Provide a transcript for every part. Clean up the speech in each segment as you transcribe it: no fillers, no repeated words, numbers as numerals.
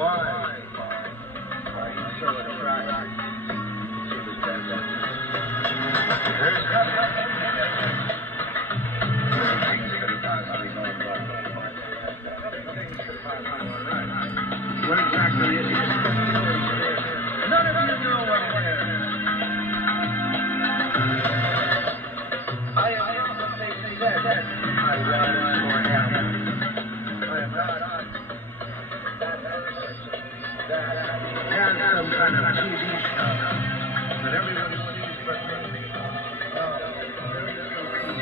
Why? Why are you so attracted to the desert? There's nothing could possibly go wrong. Things could possibly go right. What exactly is it? None of you know what it is. I am not facing death. I run for him. I am not that person. That some kind of TV show that everybody sees but me. No, there is no TV.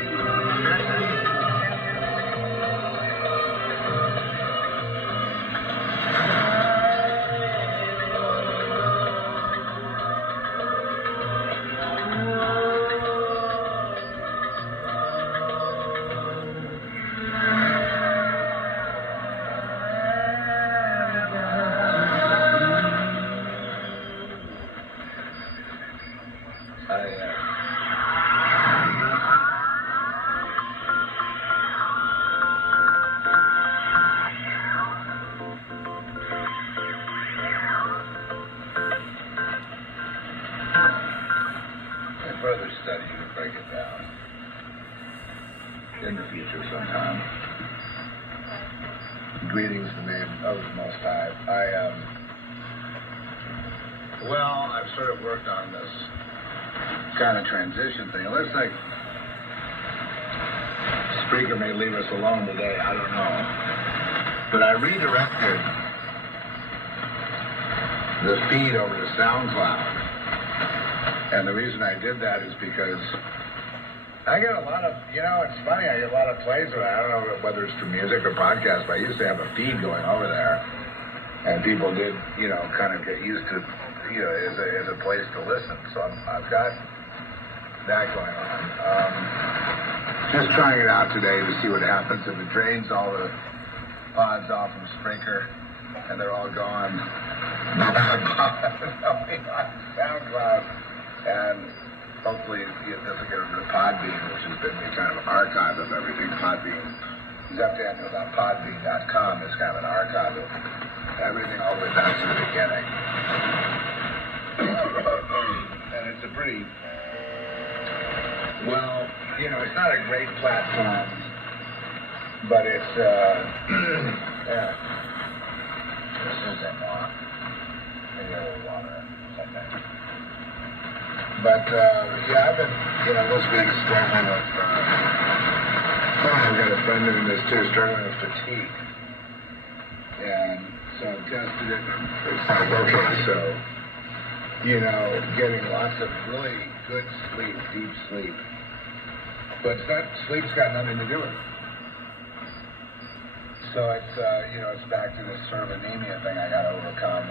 Further study to break it down in the future sometime. Greetings in the name of the Most High. I've sort of worked on this kind of transition thing. It looks like Spreaker may leave us alone today. I don't know. But I redirected the feed over to SoundCloud. And the reason I did that is because I get a lot of, it's funny, I get a lot of plays with it. I don't know whether it's through music or podcast, but I used to have a feed going over there. And people did, kind of get used to, as a place to listen. So I've got that going on. Just trying it out today to see what happens if it drains all the pods off from Spreaker and they're all gone. SoundCloud. And hopefully it doesn't get rid of Podbean, which has been the kind of archive of everything. Podbean, ZepDaniel.podbean.com is kind of an archive of everything all the way back to the beginning. And it's a pretty, it's not a great platform, but it's, yeah. This isn't one. Maybe a little water, something. But, I've been, this week struggling with, I've got a friend doing this too, struggling with fatigue. And so I've tested it, and it's like, okay, so, getting lots of really good sleep, deep sleep. But sleep's got nothing to do with it. So it's, it's back to this sort of anemia thing I got to overcome.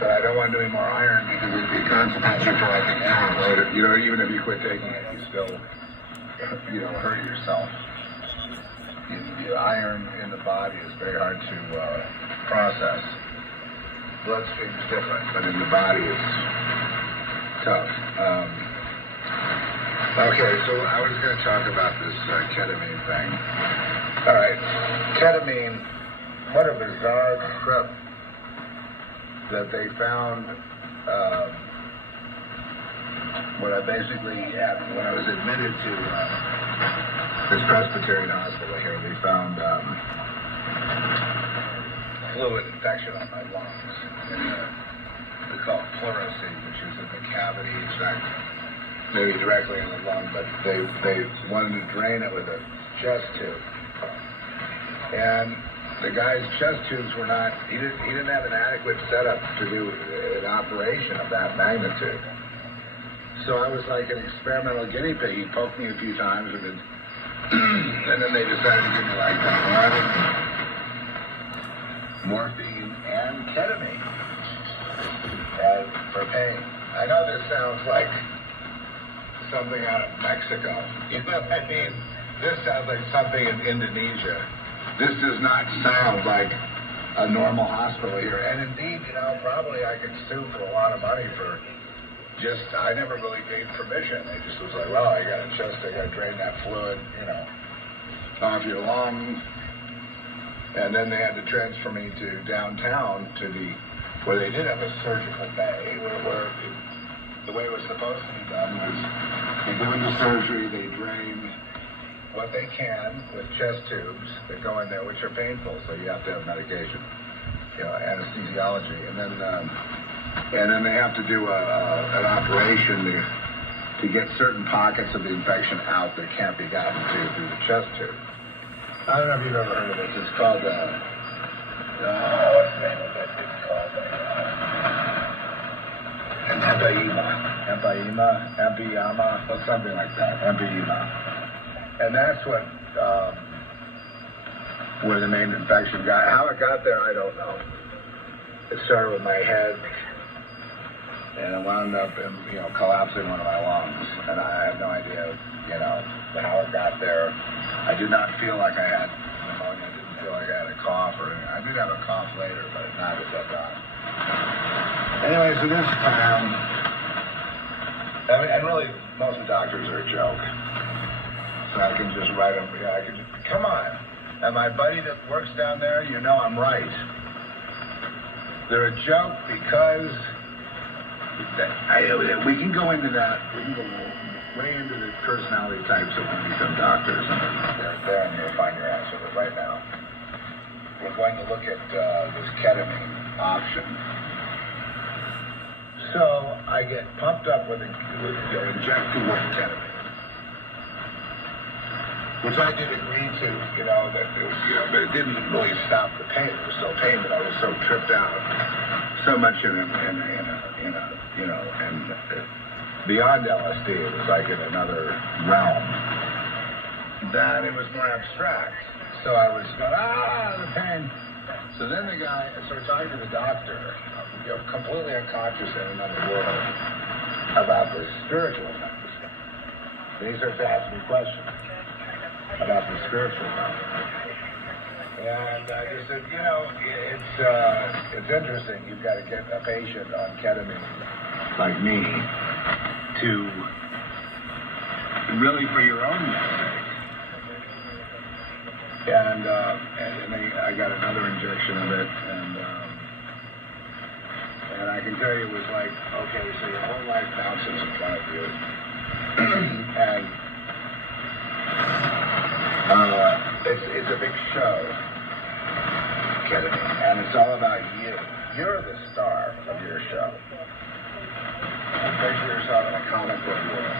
But I don't want to do any more iron because if you concentrate for like an hour, even if you quit taking it, you still, hurt yourself. The iron in the body is very hard to process. Bloodstream's different, but in the body it's tough. Okay, so I was going to talk about this ketamine thing. All right, ketamine, what a bizarre trip that they found what I basically had when I was admitted to this Presbyterian hospital here. They found fluid infection on my lungs. They call it pleurisy, which is in the cavity. It's not maybe directly in the lung, but they wanted to drain it with a chest tube. And the guy's chest tubes were not, he didn't have an adequate setup to do an operation of that magnitude. So I was like an experimental guinea pig. He poked me a few times and then they decided to give me like morphine and ketamine for pain. I know this sounds like something out of Mexico. You know what I mean? This sounds like something in Indonesia. This does not sound like a normal hospital here. And indeed, probably I could sue for a lot of money for I never really gave permission. They just was like, well, I got to drain that fluid, off your lung. And then they had to transfer me to downtown where they did have a surgical bay, where the way it was supposed to be done was they go into surgery, they drain what they can with chest tubes that go in there, which are painful, so you have to have medication, anesthesiology, and then they have to do an operation to get certain pockets of the infection out that can't be gotten to through the chest tube. I don't know if you've ever heard of this. It's called, what's the name of it? It's called an empyema, or something like that, empyema. And that's where the named infection got. How it got there, I don't know. It started with my head, and it wound up in, collapsing one of my lungs. And I have no idea, how it got there. I did not feel like I had pneumonia. I didn't feel like I had a cough or anything. I did have a cough later, but not at that time. Anyway, so this time, and really, most of the doctors are a joke. So I can just write them, come on. And my buddy that works down there, I'm right. They're a joke because we can go into that. We can go way into the personality types of when we become doctors, and they're there, and you'll find your answer. But right now, we're going to look at this ketamine option. So I get pumped up with injecting with ketamine, which I did agree to, that it was, but it didn't really stop the pain. It was still pain, but I was so tripped out, so much beyond LSD, it was like in another realm. That it was more abstract. So I was going, the pain. So then the guy started talking to the doctor, completely unconscious in another world, about the spiritual numbers. Then he started to ask me questions about the spiritual numbers. And I just said, it's interesting. You've got to get a patient on ketamine like me to really for your own sake. And then I got another injection of it, and I can tell you it was like, okay, so your whole life bounces in front of you, and it's a big show, ketamine, and it's all about you. You're the star of your show. Picture yourself in a comic book world,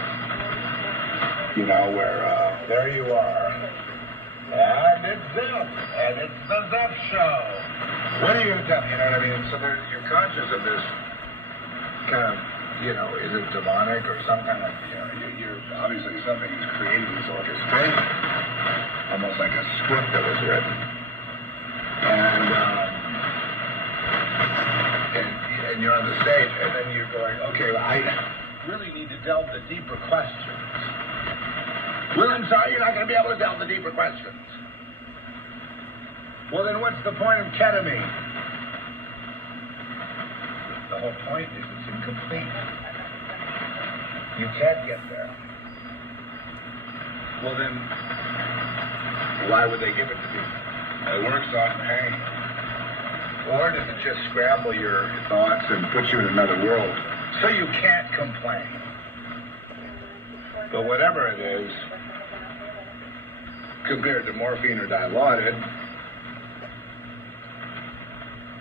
where there you are, and it's them, and it's the Zep Show. What are you going to tell me? You know what I mean? So you're conscious of this kind of, is it demonic or some kind of, you're obviously something is creating this orchestration, almost like a script that was written, and you're on the stage, and then you're going, okay, well, I really need to delve the deeper questions. Well, I'm sorry, you're not going to be able to delve the deeper questions. Well, then what's the point of ketamine? The whole point is it's incomplete. You can't get there. Well, then, why would they give it to people? It works on pain. Or does it just scramble your thoughts and put you in another world so you can't complain? But whatever it is, compared to morphine or Dilaudid,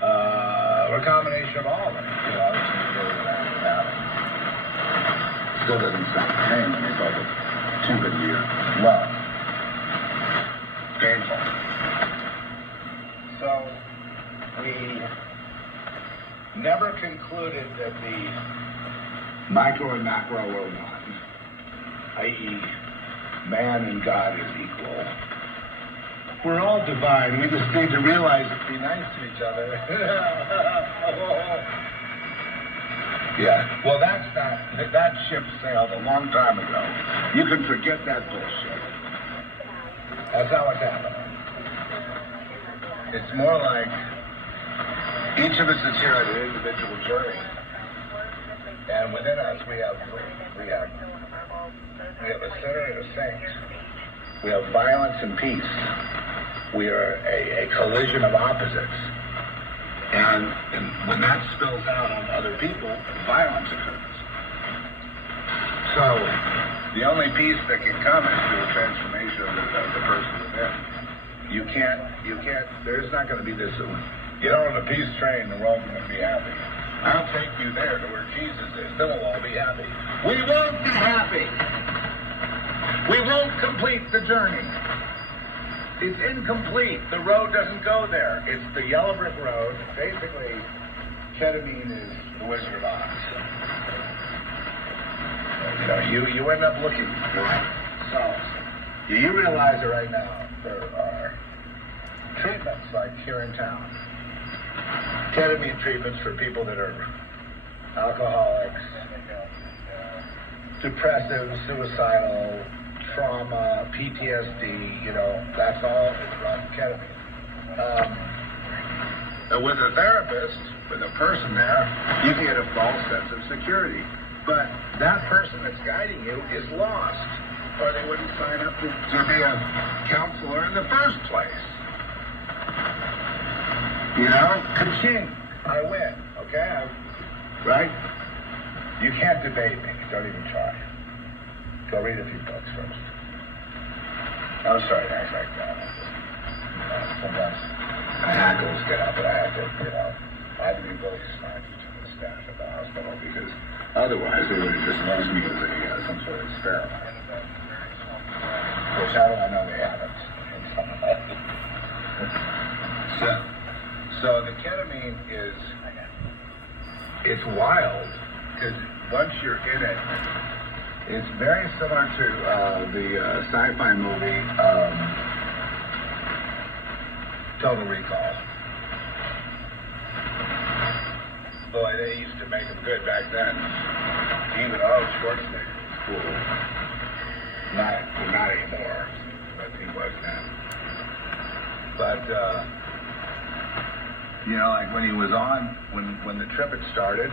or a combination of all of it, still doesn't stop the pain when they both tube in your lung. Painful. So we never concluded that the micro and macro are one, i.e., man and God is equal. We're all divine. We just need to realize it, be nice to each other. Yeah. Well, that ship sailed a long time ago. You can forget that bullshit. That's not what's happening. It's more like each of us is here on an individual journey, and within us we have a sinner and a saint. We have violence and peace. We are a collision of opposites. And when that spills out on other people, violence occurs. So the only peace that can come is through the transformation of the person within. You can't, there's not going to be this, get on the peace train, the world's going to be happy. I'll take you there to where Jesus is, then we'll all be happy. We won't be happy. We won't complete the journey. It's incomplete. The road doesn't go there. It's the yellow brick road. Basically, ketamine is the Wizard of Oz. You know, you end up looking for solves. You realize that right now there are treatments like here in town. Ketamine treatments for people that are alcoholics, depressive, suicidal, trauma, PTSD, you know, that's all is run ketamine. With a therapist, with a person there, you can get a false sense of security. But that person that's guiding you is lost, or they wouldn't sign up to be a counselor in the first place. You know, ka-ching, I win, okay? Right? You can't debate me. Don't even try. Go read a few books first. I'm sorry to act like that. Sometimes the hackles get up, but I have to, you know, I have to be really snide to the staff at the hospital because otherwise they would have dismissed me as some sort of experiment. Which how do I know they haven't? So the ketamine is, it's wild because once you're in it, it's very similar to the sci-fi movie Total Recall. Boy, they used to make them good back then. Even Arnold Schwarzenegger was cool. Not anymore, but he was then. But you know, like when he was on, when the trip had started.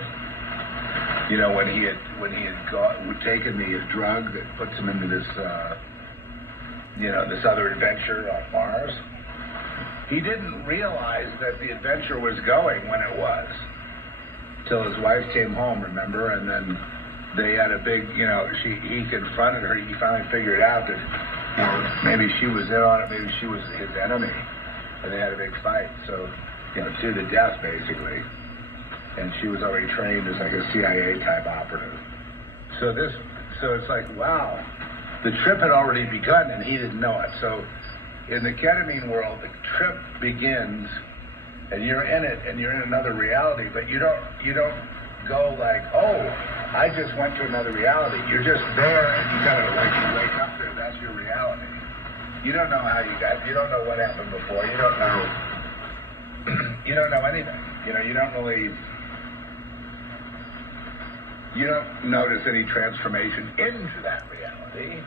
You know, when he had taken the drug that puts him into this, you know, this other adventure on Mars, he didn't realize that the adventure was going when it was. Till his wife came home, remember? And then they had a big, you know, he confronted her. He finally figured out that, you know, maybe she was in on it, maybe she was his enemy. And they had a big fight. So, you know, to the death, basically. And she was already trained as like a CIA type operative. So it's like, wow, the trip had already begun and he didn't know it. So in the ketamine world, the trip begins and you're in it and you're in another reality, but you don't go like, oh, I just went to another reality. You're just there and you gotta like you wake up there, that's your reality. You don't know how you got, you don't know what happened before, you don't know anything. You know, you don't notice any transformation into that reality.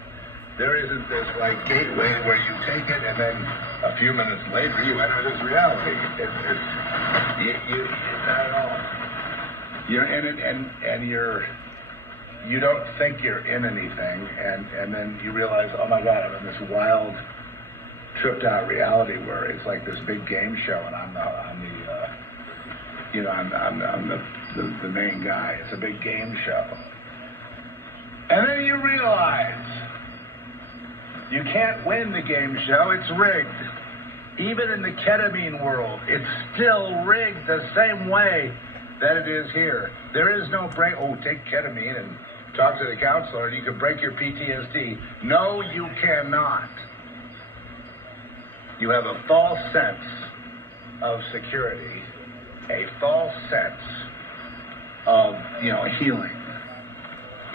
There isn't this like gateway where you take it and then a few minutes later you enter this reality. It's not at all. You're in it and you don't think you're in anything and then you realize, oh my God, I'm in this wild, tripped out reality where it's like this big game show and I'm the main guy. It's a big game show. And then you realize you can't win the game show. It's rigged. Even in the ketamine world, it's still rigged the same way that it is here. There is no break. Oh, take ketamine and talk to the counselor and you can break your PTSD. No, you cannot. You have a false sense of security, a false sense of, you know, healing.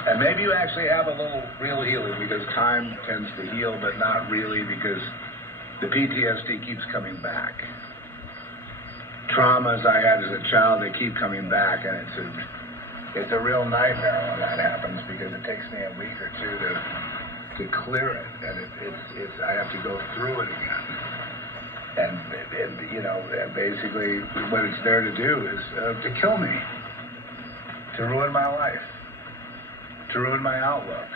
And maybe you actually have a little real healing because time tends to heal, but not really because the PTSD keeps coming back. Traumas I had as a child, they keep coming back, and it's a real nightmare when that happens because it takes me a week or two to clear it, and it's I have to go through it again. And you know, basically what it's there to do is to kill me, to ruin my life, to ruin my outlook,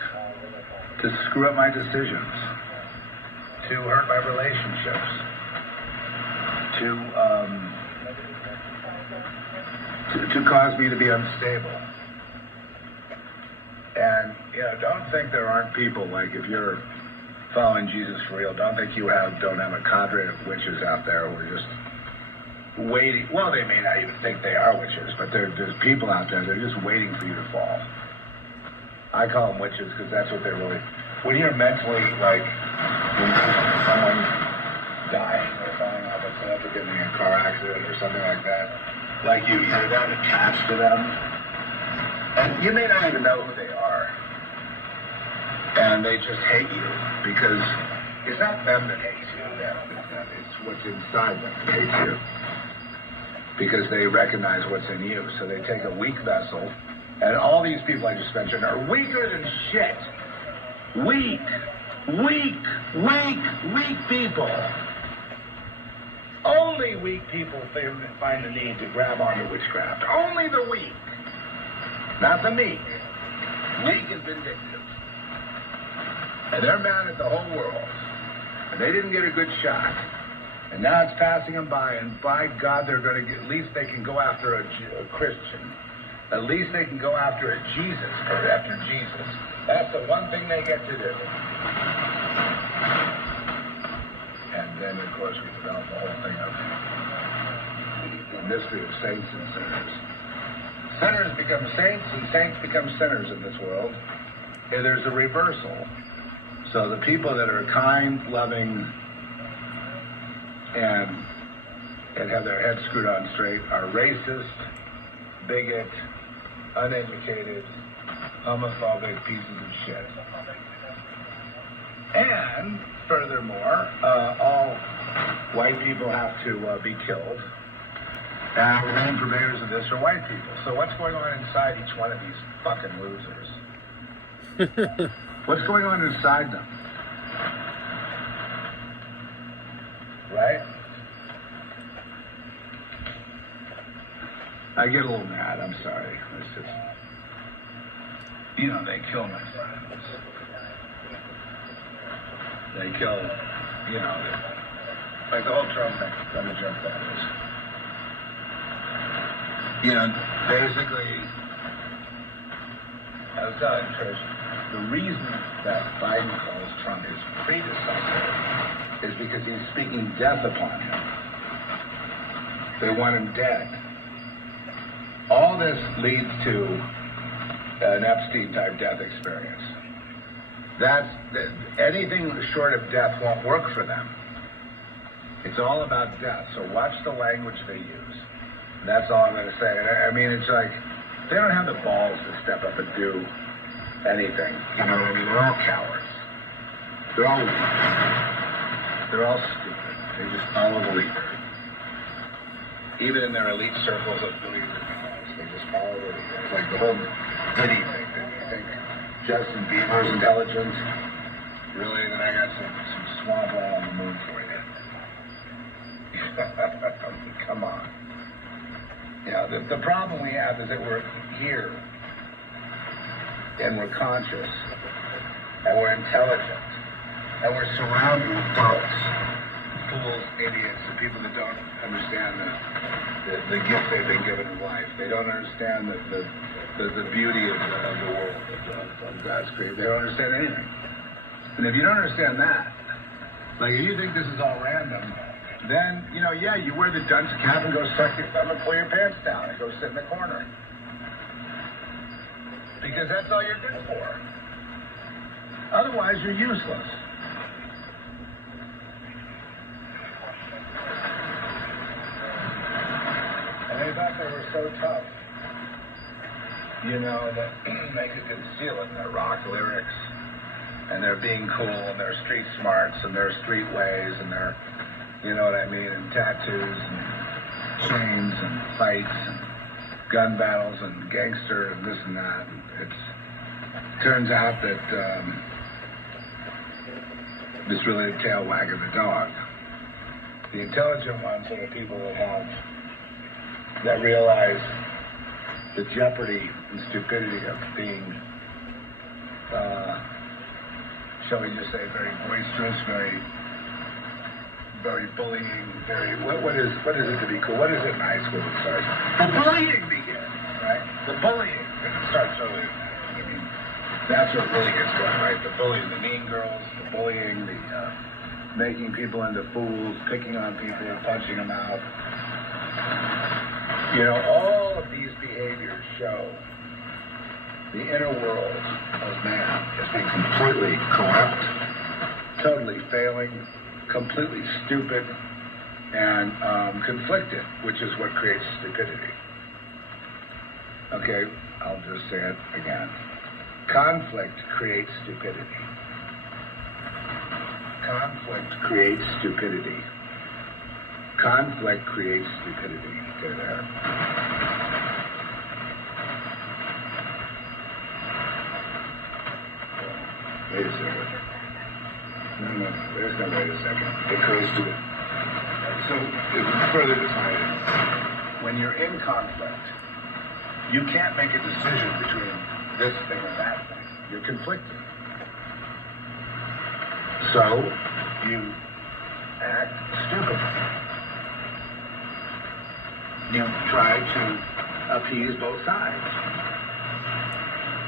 to screw up my decisions, to hurt my relationships, to cause me to be unstable. And, don't think there aren't people, like if you're following Jesus for real, don't think you don't have a cadre of witches out there who are just waiting. Well, they may not even think they are witches, but there's people out there, they're just waiting for you to fall. I call them witches because that's what they're really... When you're mentally, like, when someone's dying or falling off a cliff or getting in a car accident or something like that, like you're that attached to them, and you may not even know who they are, and they just hate you because it's not them that hates you, it's what's inside them that hates you, because they recognize what's in you. So they take a weak vessel, and all these people I just mentioned are weaker than shit. Weak people. Only weak people find the need to grab onto witchcraft. Only the weak. Not the meek. Weak and vindictive. And they're mad at the whole world. And they didn't get a good shot. And now it's passing them by, and by God, they're going to get, at least they can go after a Christian. At least they can go after a Jesus, or after Jesus. That's the one thing they get to do. And then, of course, we develop the whole thing of the mystery of saints and sinners. Sinners become saints, and saints become sinners in this world. And there's a reversal. So the people that are kind, loving, and have their heads screwed on straight are racist, bigot, uneducated, homophobic pieces of shit. And furthermore, all white people have to be killed. And the main purveyors of this are white people. So what's going on inside each one of these fucking losers? What's going on inside them? Right? I get a little mad, I'm sorry. It's just, they kill my friends. They kill, like the whole Trump thing. What a joke that is. Basically, I was telling Trish, the reason that Biden calls Trump his predecessor is because he's speaking death upon him. They want him dead. All this leads to an Epstein-type death experience. Anything short of death won't work for them. It's all about death. So watch the language they use. That's all I'm going to say. I mean, it's like they don't have the balls to step up and do anything. You know what I mean? They're all cowards. They're all weak. They're all stupid. They just follow the leader. Even in their elite circles of billionaires, they just follow the leader. It's like the whole Diddy thing. You think Justin Bieber's intelligent? Really? Then I got some swamp land on the moon for you. Come on. The problem we have is that we're here, and we're conscious, and we're intelligent, and we're surrounded with adults, fools, idiots, and people that don't understand the gift they've been given in life. They don't understand the beauty of the world, of God's creation. They don't understand anything. And if you don't understand that, like if you think this is all random, then, you wear the dunce cap and go suck your thumb and pull your pants down and go sit in the corner. Because that's all you're good for. Otherwise, you're useless. And they thought they were so tough, that they could conceal it in their rock lyrics, and their being cool, and their street smarts, and their street ways, and their, and tattoos, and chains, and fights, and gun battles, and gangster, and this and that. And it turns out that it's really the tail wagging the dog. The intelligent ones are the people that realize the jeopardy and stupidity of being, shall we just say, very boisterous, very very bullying, very what is it to be cool? What is it nice when it starts? The bullying begins, right? The bullying, and it starts early. I mean, that's what really gets going, right? The bullying, the mean girls, the bullying, the making people into fools, picking on people, punching them out. You know, all of these behaviors show the inner world of man as being completely corrupt, totally failing, completely stupid, and conflicted, which is what creates stupidity. Okay, I'll just say it again. Conflict creates stupidity. Conflict creates stupidity. Conflict creates stupidity. Okay, there. Wait a second. No, there's no wait a second. It creates stupidity. So, it's further decided. When you're in conflict, you can't make a decision between this thing or that thing. You're conflicted. So, you act stupidly. You try to appease both sides.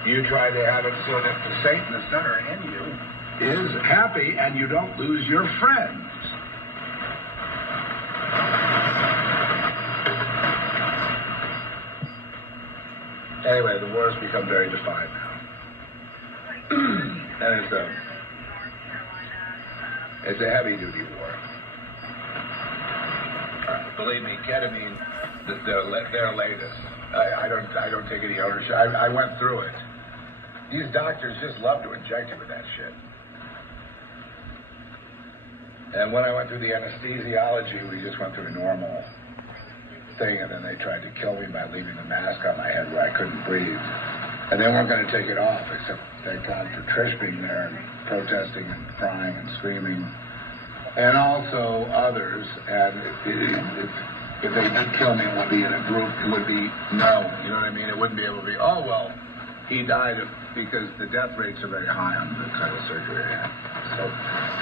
You try to have it so that the Satan, the center in you, is happy and you don't lose your friends. Anyway, the war has become very defined now. And it's a heavy-duty war. Believe me, ketamine, their latest. I don't take any ownership. I went through it. These doctors just love to inject you with that shit. And when I went through the anesthesiology, we just went through a normal thing, and then they tried to kill me by leaving the mask on my head where I couldn't breathe. And they weren't going to take it off, except thank God for Trish being there and protesting and crying and screaming. And also others. And if they did kill me, it would be in a group. It would be no. You know what I mean? It wouldn't be able to be, oh, well, he died because the death rates are very high on the kind of surgery. So,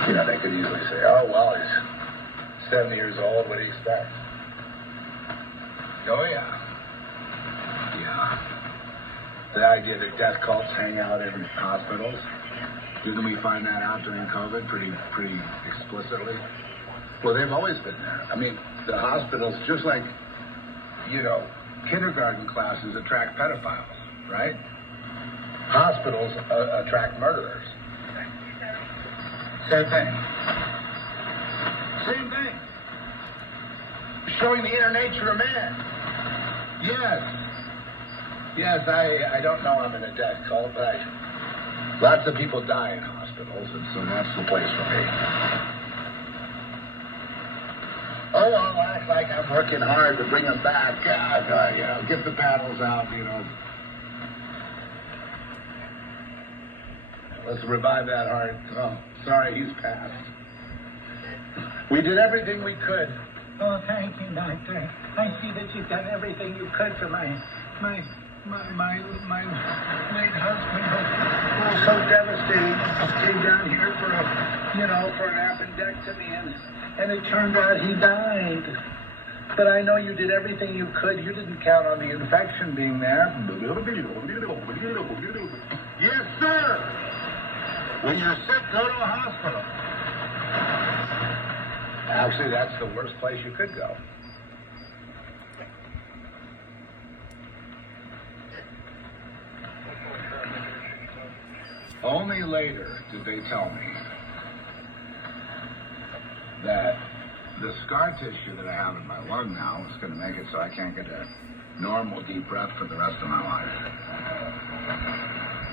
you know, they could easily say, oh, well, he's 70 years old. What do you expect? Oh, yeah. Yeah. The idea that death cults hang out in hospitals. Didn't we find that out during COVID pretty explicitly? Well, they've always been there. I mean, the hospitals, just like, you know, kindergarten classes attract pedophiles, right? Hospitals attract murderers. Same thing. Same thing. Showing the inner nature of man. Yes, I don't know I'm in a death cult, but lots of people die in hospitals, and so that's the place for me. Oh, I'll act like I'm working hard to bring them back. God, you know, get the paddles out, you know. Let's revive that heart. Oh, sorry, he's passed. We did everything we could. Oh, thank you, Doctor. I see that you've done everything you could for my late husband. It was so devastating. He came down here for an appendectomy, and it turned out he died. But I know you did everything you could. You didn't count on the infection being there. Yes, sir. When you're sick, go to a hospital. Actually, that's the worst place you could go. Only later did they tell me that the scar tissue that I have in my lung now is going to make it so I can't get a normal deep breath for the rest of my life.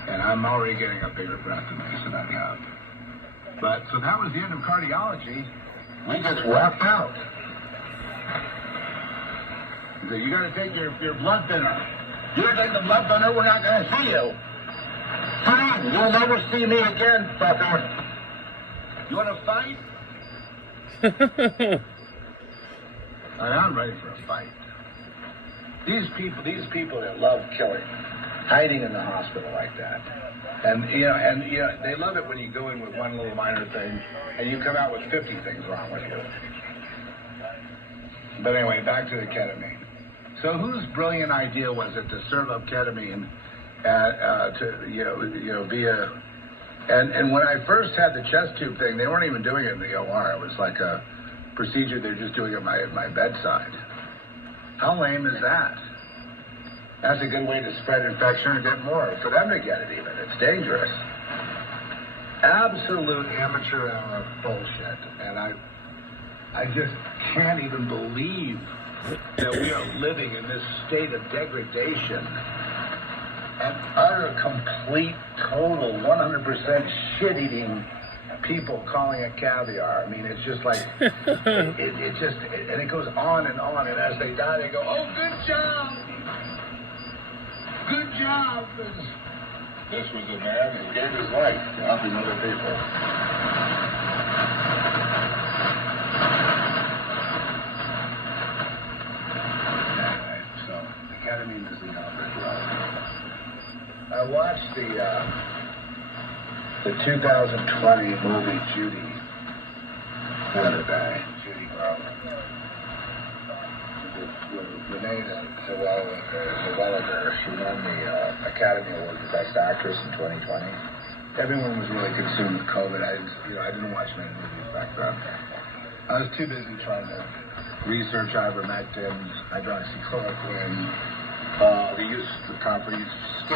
And I'm already getting a bigger breath than they said I'd have. But, so that was the end of cardiology. We just walked out. So you got to take your blood thinner. You don't take the blood thinner, we're not going to see you. Fine, you'll never see me again, fucker. You want to fight? I'm ready for a fight. These people that love killing, hiding in the hospital like that, And they love it when you go in with one little minor thing, and you come out with 50 things wrong with you. But anyway, back to the ketamine. So whose brilliant idea was it to serve up ketamine via? And when I first had the chest tube thing, they weren't even doing it in the OR. It was like a procedure they're just doing at my bedside. How lame is that? That's a good way to spread infection and get more. For them to get it even. It's dangerous. Absolute amateur hour bullshit. And I just can't even believe that we are living in this state of degradation and utter, complete, total, 100% shit-eating people calling it caviar. I mean, it's just like, and it goes on, and as they die, they go, oh, good job! Good job! This was a man who gave his life to helping other people. Anyway, so the ketamine is the other drug. I watched the 2020 movie Judy the other day. Judy Garland. Renee Zellweger. She won the Academy Award for Best Actress in 2020. Everyone was really consumed with COVID. I didn't watch many movies back then. I was too busy trying to research ivermectin, hydroxychloroquine, the use of proper use of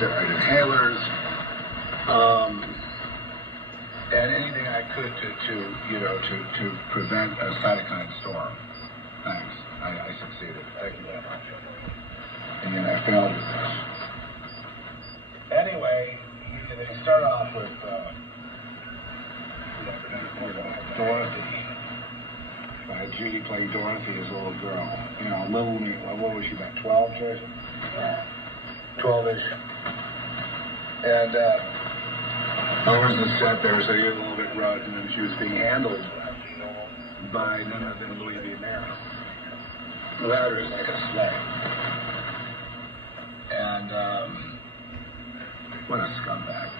steroid inhalers, and anything I could to prevent a cytokine storm. Thanks. I succeeded. Thank you very much. And then I failed with this. Anyway, they start off with Dorothy. Judy played Dorothy as a little girl. Little me. What was she, about 12, Joyce? 12-ish. And there was the set there, so you had a little bit rough, and then she was being handled by none other than Louis B. Mayer. That was like a slave. And, what a scumbag.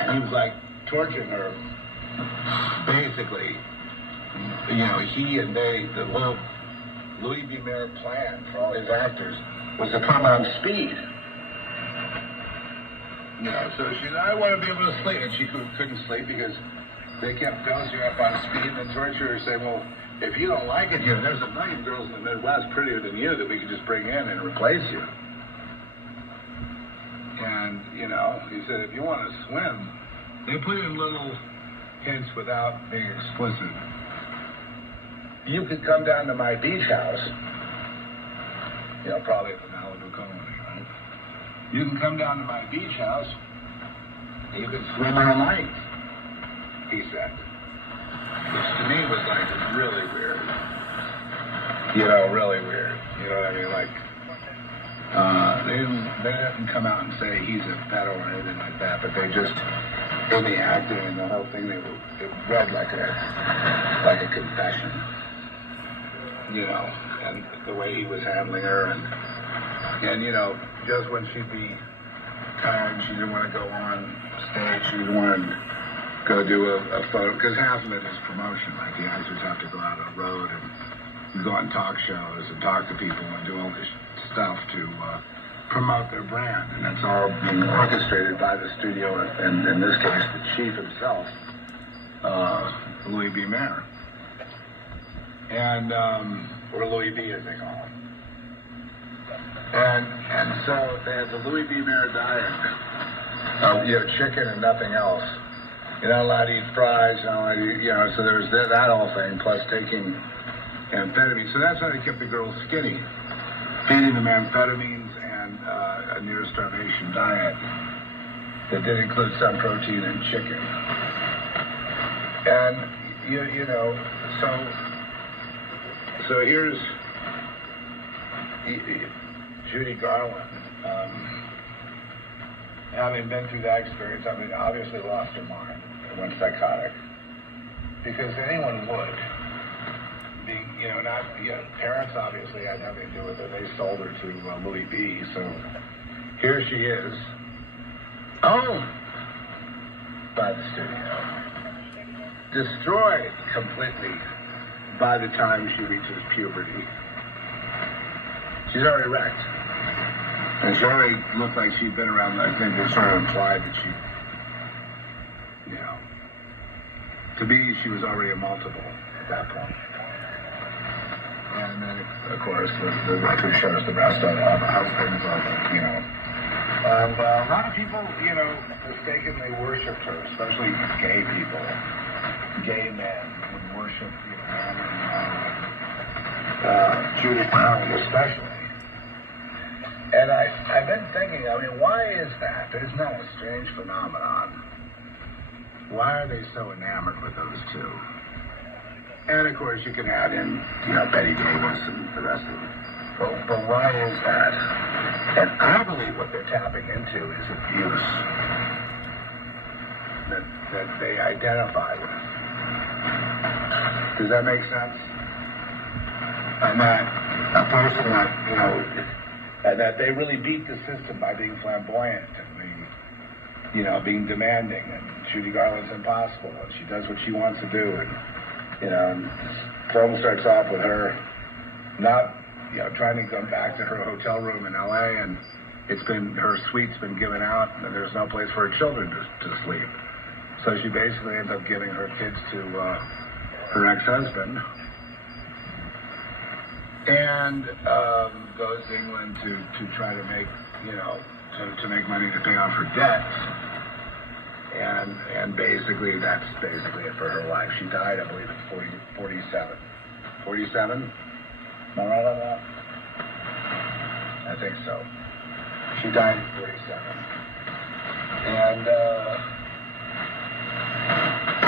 And he was like torturing her. Basically, he and the little Louis B. Mayer plan for all his actors was to put them on speed. So she said, I want to be able to sleep. And she couldn't sleep because they kept dosing her up on speed and then torture her, saying, well, if you don't like it here, there's a million girls in the Midwest prettier than you that we could just bring in and replace you. And, he said, if you want to swim, they put in little hints without being explicit. You could come down to my beach house. Probably at the Malibu Colony, right? You can come down to my beach house. And you can swim all night, he said. Which to me was like really weird. Really weird. You know what I mean? Like, they didn't come out and say he's a pedo or anything like that, but they just, in the acting and the whole thing, it read like a confession. And the way he was handling her, and just when she'd be tired and she didn't want to go on stage, she didn't want to go do a photo, because half of it is promotion. Like, the actors have to go out on the road and go on talk shows and talk to people and do all this stuff to promote their brand, and that's all being orchestrated by the studio, and in this case, the chief himself, Louis B. Mayer. And, or Louis B, as they call him. And so they had the Louis B. Mayer diet of, chicken and nothing else. You're not allowed to eat fries, you're not allowed to eat, so there was that whole thing, plus taking amphetamine. So that's how they kept the girls skinny, feeding them amphetamines and a near starvation diet that did include some protein and chicken. And, so here's Judy Garland, having been through that experience, obviously lost her mind and went psychotic. Because anyone would. Parents obviously had nothing to do with it. They sold her to Louis B. So, here she is. Oh, by the studio. Destroyed completely by the time she reaches puberty. She's already wrecked. And she already looked like she'd been around, I think it was sort of implied that she, to me, she was already a multiple at that point. And then, of course, the record shows the rest of how things are, And a lot of people, mistakenly worshipped her, especially gay people. Gay men would worship, Judy Garland especially. And I've been thinking, why is that? Isn't that a strange phenomenon? Why are they so enamored with those two? And of course, you can add in, Betty Davis and the rest of them. But why is that? And I believe what they're tapping into is abuse that they identify with. Does that make sense? And that a person that they really beat the system by being flamboyant and being demanding. And Judy Garland's impossible, and she does what she wants to do. And the film starts off with her not, trying to come back to her hotel room in L.A. and her suite's been given out, and there's no place for her children to sleep. So she basically ends up giving her kids to her ex-husband, and goes to England to try to make, to make money to pay off her debts. And basically, that's basically it for her life. She died, I believe, at 47. 47? Am I right on that? I think so. She died at 47. And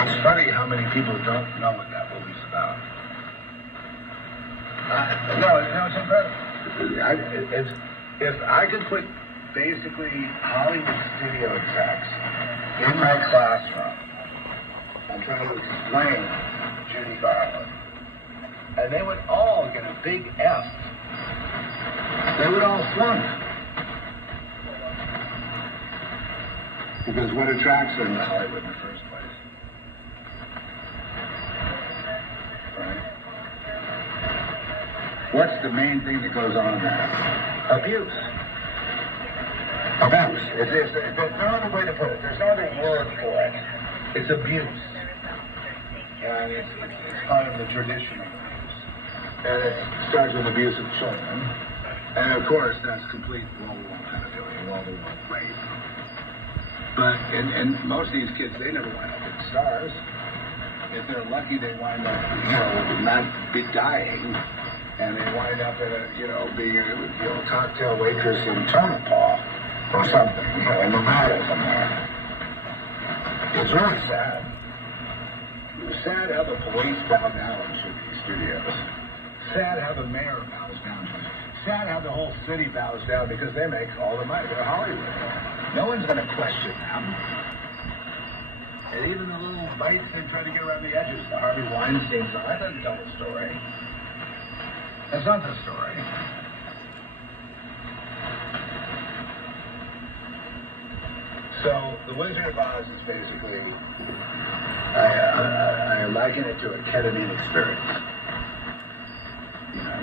it's funny how many people don't know what that movie's about. No, it's incredible. If I could put basically Hollywood studio execs in my classroom and try to explain Judy Garland, and they would all get a big F. They would all flunk. Because what attracts them to Hollywood in the first place? Right? What's the main thing that goes on there? Abuse. Abuse. There's no other way to put it. There's no other word for it. It's abuse. And it's part of the tradition of abuse. And it starts with abuse of children. And of course, that's complete wall-to-wall pedophilia, wall-to-wall rape. But, and most of these kids, they never wind up in stars. If they're lucky, they wind up, not be dying. And they wind up at being a, cocktail waitress in Tonopah or something, in Nevada somewhere. It's really sad. It's sad how the police bow down to these studios. Sad how the mayor bows down to them. Sad how the whole city bows down because they make all the money. They're Hollywood. No one's going to question them. And even the little bites they try to get around the edges, the Harvey Weinstein, that doesn't tell the story. That's not the story. So, The Wizard of Oz is basically, I liken it to a ketamine experience.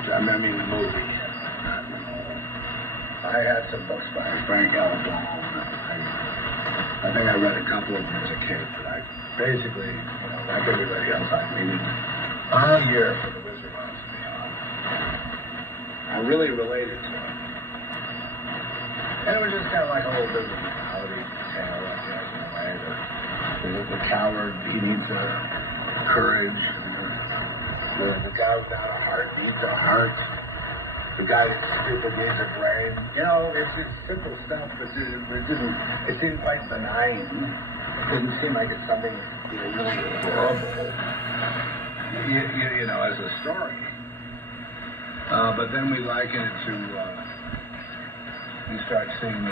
I mean the movie. I had some books by Frank L. Baum. I think I read a couple of them as a kid, but I basically, like everybody else, I waited all year for The Wizard of Oz to be on. I really related to it. And it was just kind of like a whole bit of a reality tale, I guess, in a way. The coward, he needs courage. The guy without a heart needs a heart. The guy that's stupid needs a brain. It's simple stuff, but it seemed quite benign. It didn't seem like it's something really horrible, as a story. But then we liken it to, we start seeing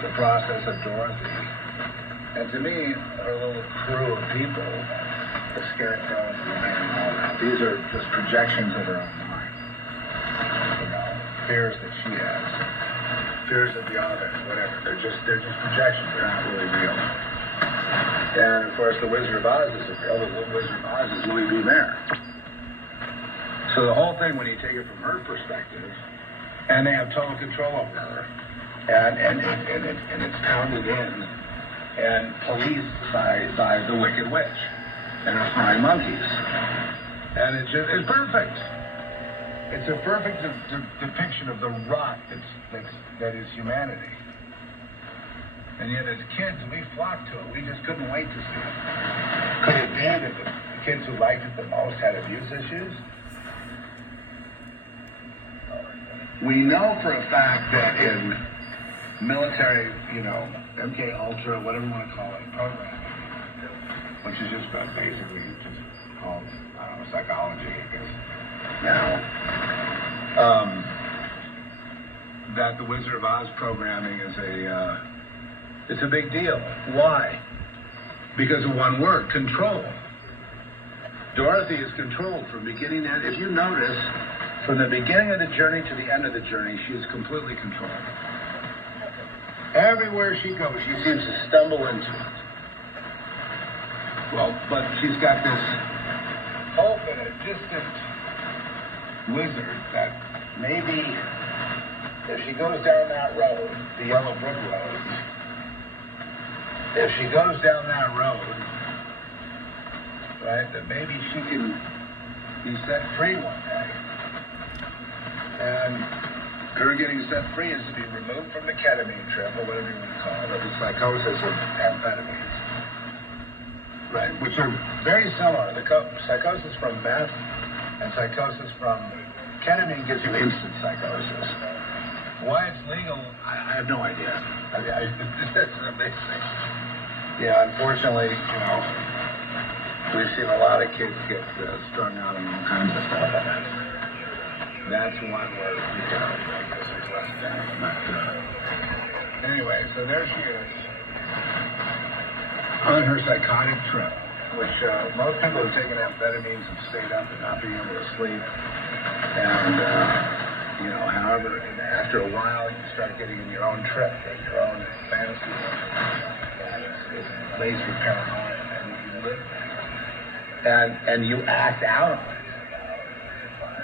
the process of Dorothy. And to me, her little crew of people, the Scarecrow and the Lion and all that, these are just projections of her own mind. Fears that she has. fears of the others, whatever. They're just projections. They're not really real. And of course, the Wizard of Oz isn't real. The Wizard of Oz is Louis B. Mayer. So the whole thing, when you take it from her perspective, and they have total control over her, and it's pounded in and policed by the Wicked Witch and her flying monkeys, and it's perfect. It's a perfect depiction of the rot that is humanity. And yet, as kids, we flocked to it. We just couldn't wait to see it. Could it be that the kids who liked it the most had abuse issues? We know for a fact that in military, MK Ultra, whatever you want to call it, programming, which is just basically just called, I don't know, psychology, I guess. Now, that the Wizard of Oz programming is it's a big deal. Why? Because of one word, control. Dorothy is controlled from beginning to end. If you notice, from the beginning of the journey to the end of the journey, she is completely controlled. Everywhere she goes, she seems to stumble into it. Well, but she's got this hope in a distant wizard that maybe if she goes down that road, the Yellow Brick Road, if she goes down that road, right, that maybe she can be set free one day. And her getting set free is to be removed from the ketamine trip, or whatever you want to call it, or the psychosis of amphetamines. Right, which are very similar. The psychosis from meth and psychosis from ketamine gives you instant psychosis. Why it's legal, I have no idea. It's amazing. Yeah, unfortunately, we've seen a lot of kids get strung out on all kinds of stuff. That's one where, I guess there's less than. But anyway, so there she is on her psychotic trip, which most people have taken amphetamines and stayed up and not being able to sleep. And, however, after a while, you start getting in your own trip, your own fantasy. And it's laced with paranoia, and you live there. And you act out on it.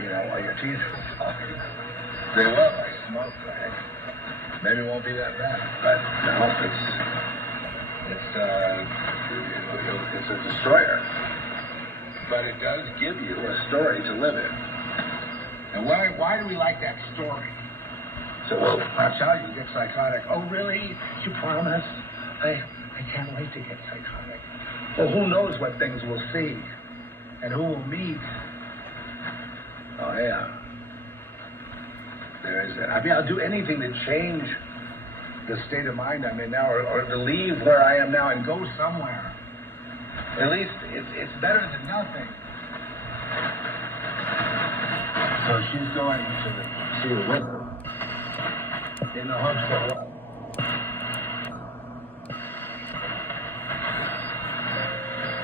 While your teeth are talking. They will. I smoke, right? Maybe it won't be that bad. But no, it's a destroyer. But it does give you a story to live in. And why do we like that story? So, that's how you get psychotic. Oh, really? You promise? I can't wait to get psychotic. Well, who knows what things we'll see and who we'll meet. Oh, yeah. There is that. I mean, I'll do anything to change the state of mind I'm in now, or to leave where I am now and go somewhere. At least it's better than nothing. So she's going to see the wizard in the hopes that what?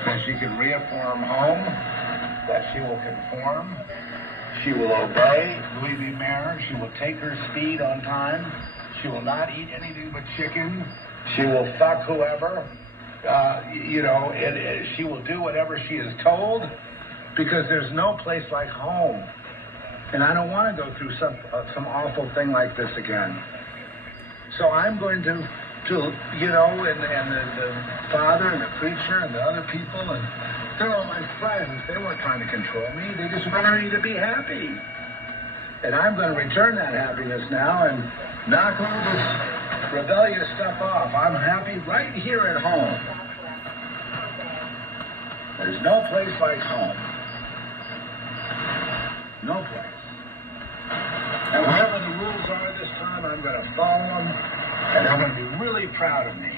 That she can reaffirm home, that she will conform. She will obey Louis B. Mayer. She will take her speed on time. She will not eat anything but chicken. She will fuck whoever. She will do whatever she is told because there's no place like home. And I don't want to go through some awful thing like this again. So I'm going to and the father and the preacher and the other people, and they're all my friends. They weren't trying to control me. They just wanted me to be happy. And I'm going to return that happiness now and knock all this rebellious stuff off. I'm happy right here at home. There's no place like home. No place. And whatever the rules are this time, I'm going to follow them, and they're going to be really proud of me.